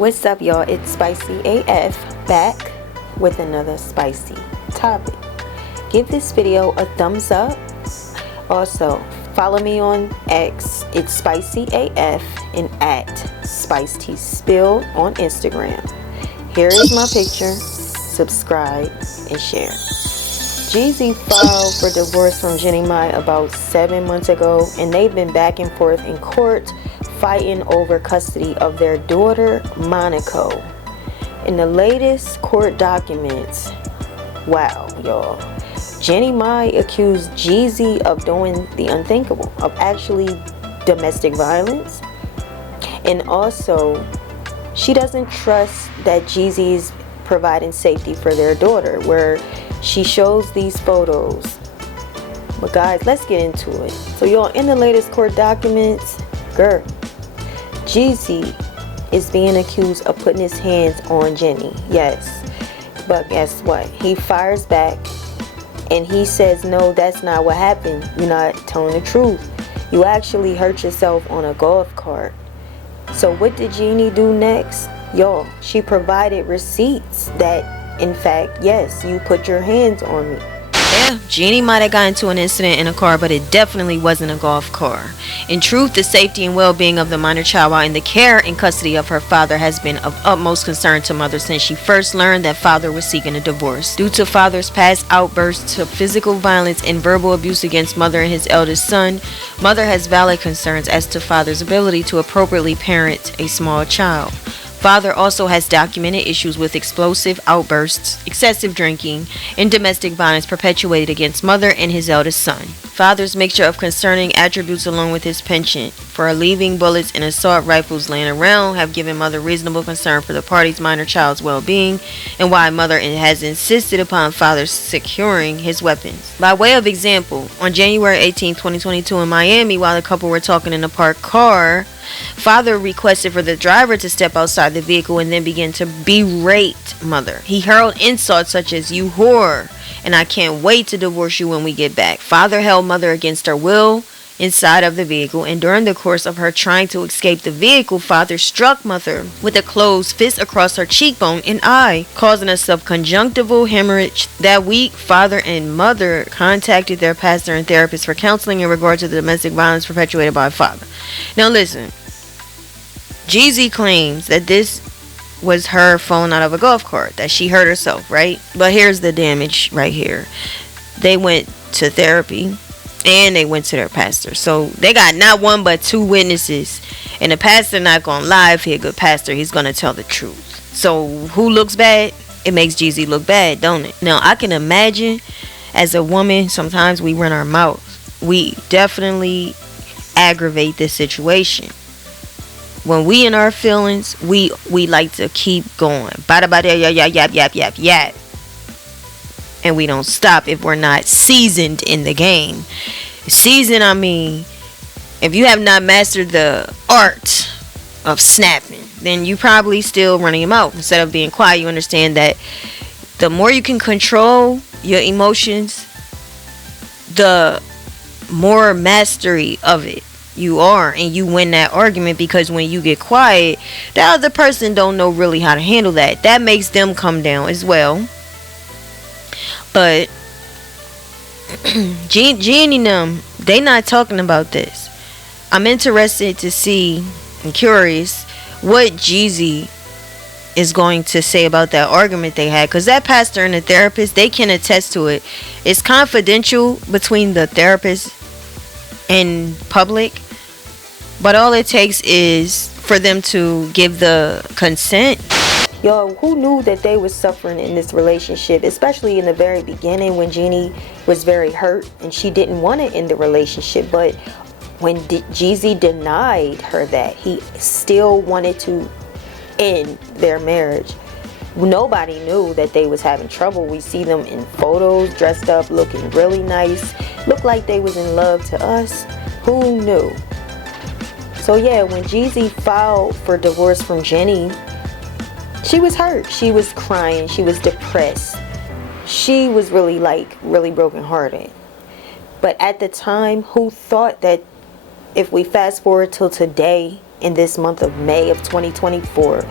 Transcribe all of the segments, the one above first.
What's up, y'all? It's Spicy AF back with another spicy topic. Give this video a thumbs up. Also, follow me on X. It's Spicy AF and at SpiceTSpill on Instagram. Here is my picture. Subscribe and share. Jeezy filed for divorce from Jeannie Mai about 7 months ago, and they've been back and forth in court fighting over custody of their daughter Monaco. In the latest court documents, wow, y'all, Jeannie Mai accused Jeezy of doing the unthinkable, of actually domestic violence, and also she doesn't trust that Jeezy is providing safety for their daughter, where she shows these photos. But guys, let's get into it. So y'all, in the latest court documents, girl, Jeezy is being accused of putting his hands on Jenny. Yes. But guess what? He fires back and he says, no, that's not what happened. You're not telling the truth. You actually hurt yourself on a golf cart. So what did Jeannie do next? Y'all, she provided receipts that, in fact, yes, you put your hands on me. Yeah, Jeannie might have got into an incident in a car, but it definitely wasn't a golf car. In truth, the safety and well-being of the minor child while in the care and custody of her father has been of utmost concern to mother since she first learned that father was seeking a divorce. Due to father's past outbursts of physical violence and verbal abuse against mother and his eldest son, mother has valid concerns as to father's ability to appropriately parent a small child. Father also has documented issues with explosive outbursts, excessive drinking, and domestic violence perpetuated against mother and his eldest son. Father's mixture of concerning attributes along with his penchant for leaving bullets and assault rifles laying around have given mother reasonable concern for the party's minor child's well-being, and why mother has insisted upon father securing his weapons. By way of example, on January 18, 2022 in Miami, while the couple were talking in a parked car, father requested for the driver to step outside the vehicle and then began to berate mother. He hurled insults such as, "You whore, and I can't wait to divorce you when we get back." Father held mother against her will inside of the vehicle, and during the course of her trying to escape the vehicle, father struck mother with a closed fist across her cheekbone and eye, causing a subconjunctival hemorrhage. That week, father and mother contacted their pastor and therapist for counseling in regard to the domestic violence perpetuated by father. Now listen, Jeezy claims that this was her falling out of a golf cart, that she hurt herself, right? But here's the damage right here. They went to therapy and they went to their pastor. So they got not one but two witnesses. And the pastor not gonna lie. If he a good pastor, he's gonna tell the truth. So who looks bad? It makes Jeezy look bad, don't it? Now I can imagine, as a woman, sometimes we run our mouth. We definitely aggravate this situation. When we in our feelings, we like to keep going. Bada bada yap yap. And we don't stop if we're not seasoned in the game. Seasoned, I mean, if you have not mastered the art of snapping, then you probably still running your mouth. Instead of being quiet, you understand that the more you can control your emotions, the more mastery of it you are, and you win that argument, because when you get quiet, the other person don't know really how to handle that. That makes them come down as well. But Jeannie and them, they not talking about this. I'm interested to see and curious what Jeezy is going to say about that argument they had, because that pastor and the therapist, they can attest to it. It's confidential between the therapist and public, but all it takes is for them to give the consent. Y'all, who knew that they were suffering in this relationship, especially in the very beginning when Jeannie was very hurt and she didn't want to end the relationship. But when Jeezy denied her that, he still wanted to end their marriage. Nobody knew that they was having trouble. We see them in photos, dressed up, looking really nice, looked like they was in love to us. Who knew? So yeah, when Jeezy filed for divorce from Jenny, she was hurt. She was crying. She was depressed. She was really brokenhearted. But at the time, who thought that if we fast forward till today, in this month of May of 2024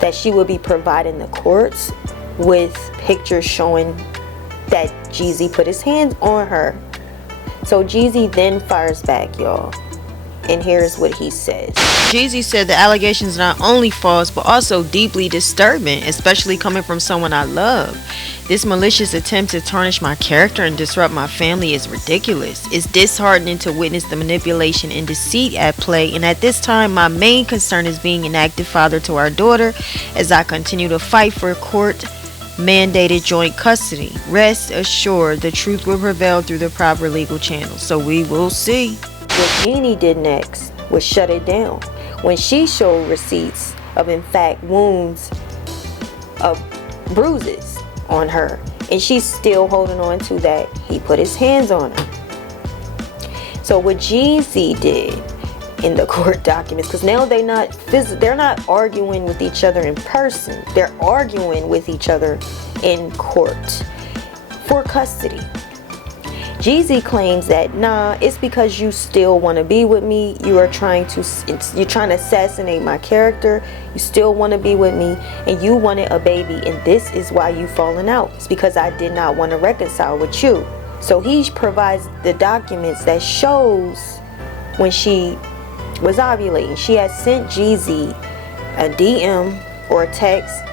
that she would be providing the courts with pictures showing that Jeezy put his hands on her. So Jeezy then fires back, y'all. And here's what he says. Jeezy said the allegations are not only false but also deeply disturbing, especially coming from someone I love. This malicious attempt to tarnish my character and disrupt my family is ridiculous. It's disheartening to witness the manipulation and deceit at play, and at this time my main concern is being an active father to our daughter as I continue to fight for court mandated joint custody. Rest assured the truth will prevail through the proper legal channels, so we will see. What Jeannie did next was shut it down when she showed receipts of, in fact, wounds of bruises on her, and she's still holding on to that he put his hands on her. So what Jeezy did in the court documents, because now they're not arguing with each other in person, they're arguing with each other in court for custody. Jeezy claims that it's because you still want to be with me. You're trying to assassinate my character. You still want to be with me, and you wanted a baby, and this is why you falling out. It's because I did not want to reconcile with you. So he provides the documents that shows when she was ovulating. She had sent Jeezy a DM or a text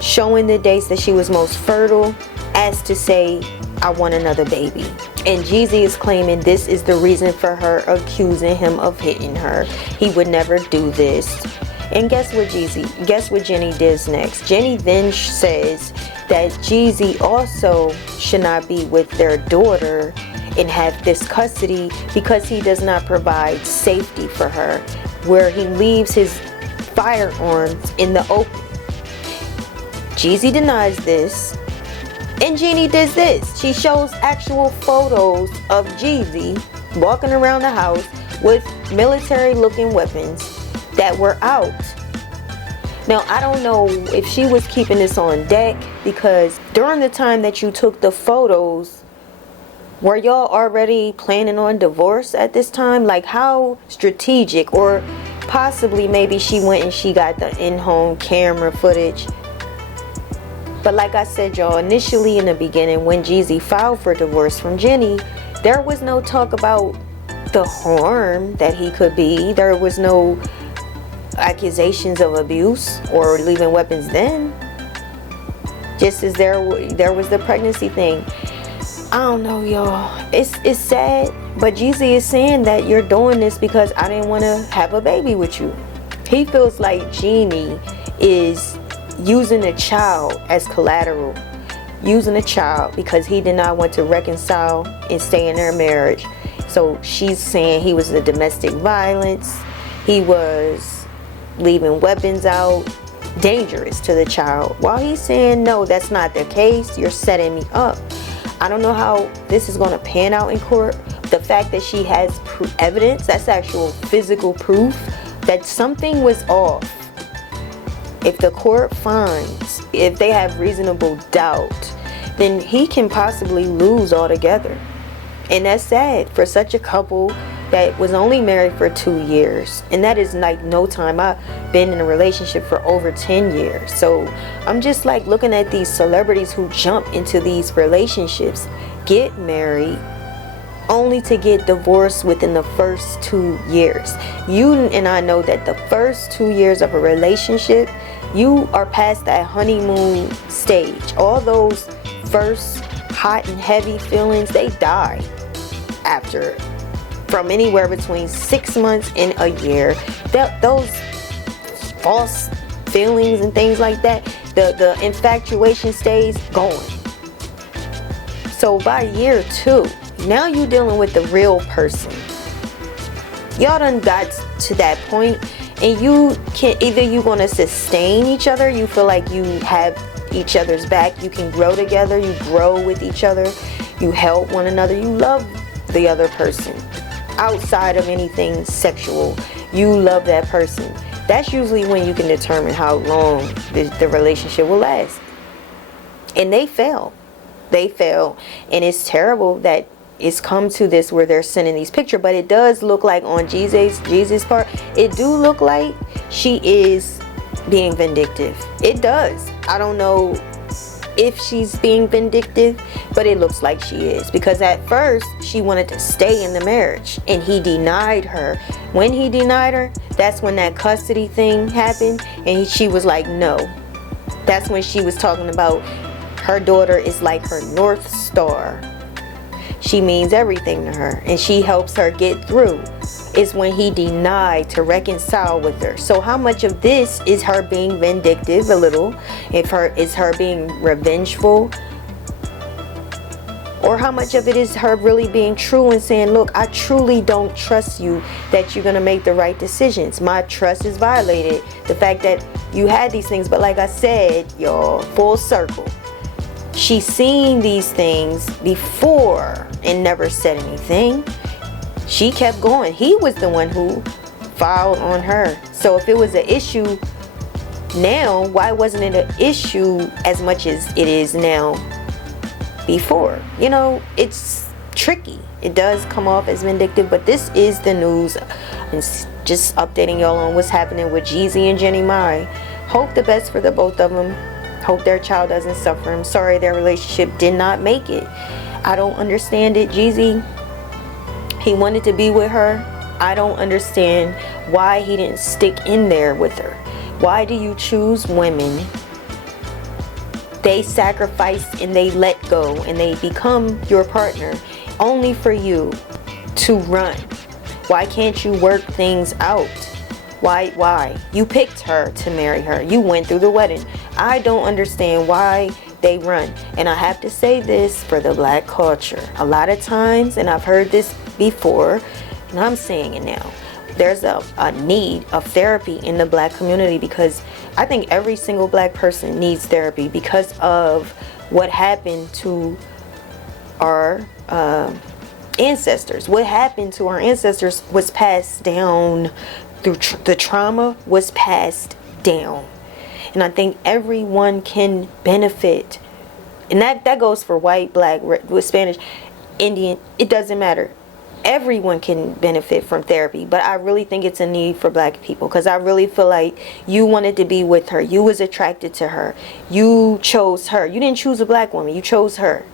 showing the dates that she was most fertile, as to say, I want another baby. And Jeezy is claiming this is the reason for her accusing him of hitting her. He would never do this. And guess what Jenny does next? Jenny then says that Jeezy also should not be with their daughter and have this custody because he does not provide safety for her, where he leaves his firearms in the open. Jeezy denies this. And Jeannie does this. She shows actual photos of Jeezy walking around the house with military-looking weapons that were out. Now, I don't know if she was keeping this on deck, because during the time that you took the photos, were y'all already planning on divorce at this time? Like, how strategic? Or possibly maybe she went and she got the in-home camera footage. But like I said, y'all, initially in the beginning, when Jeezy filed for divorce from Jenny, there was no talk about the harm that he could be. There was no accusations of abuse or leaving weapons then. Just as there was the pregnancy thing. I don't know, y'all. It's sad, but Jeezy is saying that you're doing this because I didn't want to have a baby with you. He feels like Jeannie is using a child as collateral, using a child because he did not want to reconcile and stay in their marriage. So she's saying he was the domestic violence, he was leaving weapons out, dangerous to the child, while he's saying no, that's not the case, you're setting me up. I don't know how this is going to pan out in court. The fact that she has evidence, that's actual physical proof that something was off. If the court finds, if they have reasonable doubt, then he can possibly lose altogether. And that's sad for such a couple that was only married for 2 years. And that is like no time. I've been in a relationship for over 10 years. So I'm just like looking at these celebrities who jump into these relationships, get married, only to get divorced within the first 2 years. You and I know that the first 2 years of a relationship, you are past that honeymoon stage. All those first hot and heavy feelings, they die after, from anywhere between 6 months and a year. Those false feelings and things like that, the infatuation stays going. So by year 2, now you're dealing with the real person. Y'all done got to that point, and you can either you're gonna sustain each other, you feel like you have each other's back, you can grow together, you grow with each other, you help one another, you love the other person outside of anything sexual, you love that person. That's usually when you can determine how long the relationship will last. And they fail, and it's terrible that it's come to this where they're sending these pictures. But it does look like on Jeezy's part, it do look like she is being vindictive. It does. I don't know if she's being vindictive, but it looks like she is, because at first she wanted to stay in the marriage and he denied her. When he denied her, that's when that custody thing happened, and she was like, no. That's when she was talking about her daughter is like her North Star. She means everything to her and she helps her get through. Is when he denied to reconcile with her. So how much of this is her being vindictive a little? Is her being revengeful? Or how much of it is her really being true and saying, look, I truly don't trust you that you're going to make the right decisions. My trust is violated. The fact that you had these things. But like I said, y'all, full circle. She's seen these things before and never said anything. She kept going. He was the one who filed on her. So if it was an issue now, why wasn't it an issue as much as it is now before? You know, it's tricky. It does come off as vindictive, but this is the news. And just updating y'all on what's happening with Jeezy and Jeannie Mai. Hope the best for the both of them. Hope their child doesn't suffer. I'm sorry their relationship did not make it. I don't understand it. Jeezy, he wanted to be with her. I don't understand why he didn't stick in there with her. Why do you choose women? They sacrifice and they let go and they become your partner only for you to run. Why can't you work things out? Why? You picked her to marry her. You went through the wedding. I don't understand why they run. And I have to say this for the black culture. A lot of times, and I've heard this before, and I'm saying it now, there's a need of therapy in the black community, because I think every single black person needs therapy because of what happened to our ancestors. What happened to our ancestors was passed down through the trauma was passed down. And I think everyone can benefit. And that goes for white, black, with Spanish, Indian. It doesn't matter. Everyone can benefit from therapy. But I really think it's a need for black people, because I really feel like you wanted to be with her. You was attracted to her. You chose her. You didn't choose a black woman. You chose her.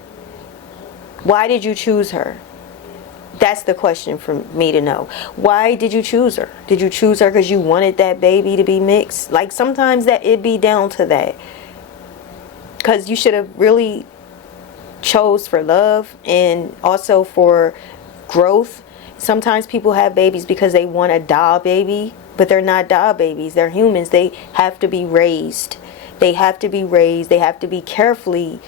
Why did you choose her? That's the question for me to know. Why did you choose her? Did you choose her because you wanted that baby to be mixed? Like, sometimes that it be down to that. Because you should have really chose for love and also for growth. Sometimes people have babies because they want a doll baby, but they're not doll babies. They're humans. They have to be raised. They have to be raised. They have to be carefully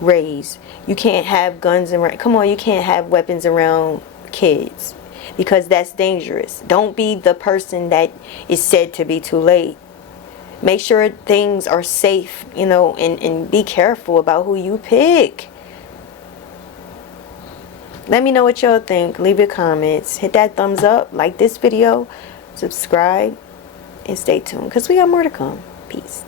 raised. You can't have guns around. Come on, you can't have weapons around kids, because that's dangerous. Don't be the person that is said to be too late. Make sure things are safe, you know, and be careful about who you pick. Let me know what y'all think. Leave your comments. Hit that thumbs up. Like this video. Subscribe. And stay tuned, because we got more to come. Peace.